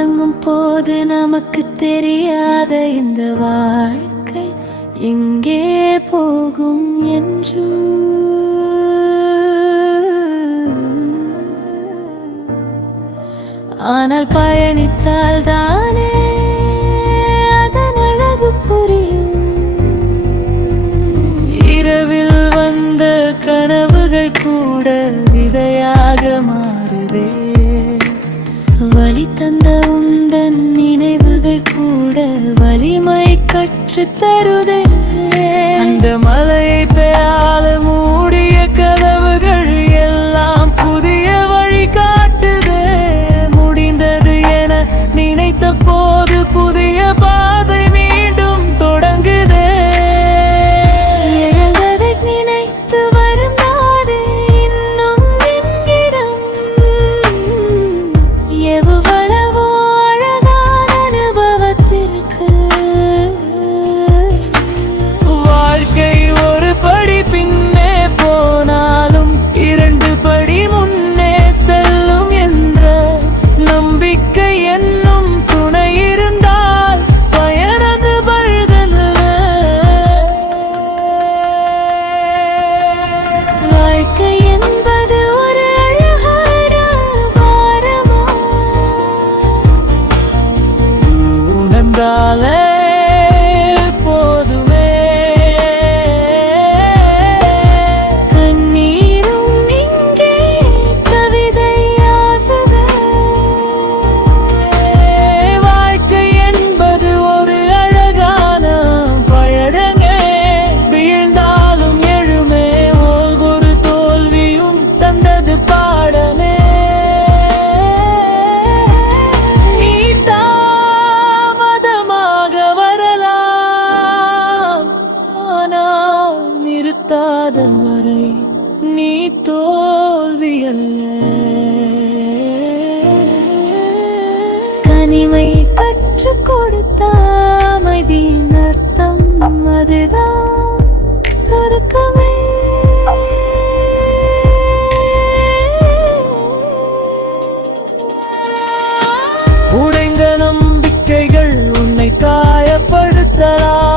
தொடங்கும் போது நமக்கு தெரியாத இந்த வாழ்க்கை எங்கே போகும் என்று. ஆனால் பயணித்தால் தானே அதன் அழகு புரியும். இரவில் வந்த கனவுகள் கூட விதையாக மாறுதே. வலி தந்த உந்தன் நினைவுகள் கூட வலிமை கற்றுத் தருதே. அந்த மலையை பெய்யாத மூடிய கதவுகள் எல்லாம் புதிய வழி காட்டுதே. முடிந்தது என நினைத்த போது புதிய பாதை மீண்டும் தொடங்குதே. எழுந்ததை நினைத்து வருந்தாதே இன்னும் என்கிடம். எவ்வளவோ அழகான அனுபவத்திற்கு வாழ்க்கை ஒரு படி பின்னே போனாலும் 2 படி முன்னே செல்லும் என்ற நம்பிக்கை என்னும் துணை இருந்தால் பயனது பழுதல்ல. வாழ்க்கை என்பது ஒரு அழகான வாரமா உணர்ந்தாலே போதுமே. கண்ணீரும் இங்கே கவிதையாகுமே. வாழ்க்கை என்பது ஒரு அழகான பயணமே. வீழ்ந்தாலும் எழுமே ஒவ்வொரு தோல்வியும் தந்தது பாடமே. நீ தாமதமாக வரலாம் ஆனால் நிறுத்தாத வரை நீ தோல்வி அல்ல. கனிமை கற்றுக் கொடுத்த அமைதியின் அர்த்தம் அதுதான் சொர்க்கமே. உடைந்த நம்பிக்கைகள் உன்னை காயப்படுத்தலாம்.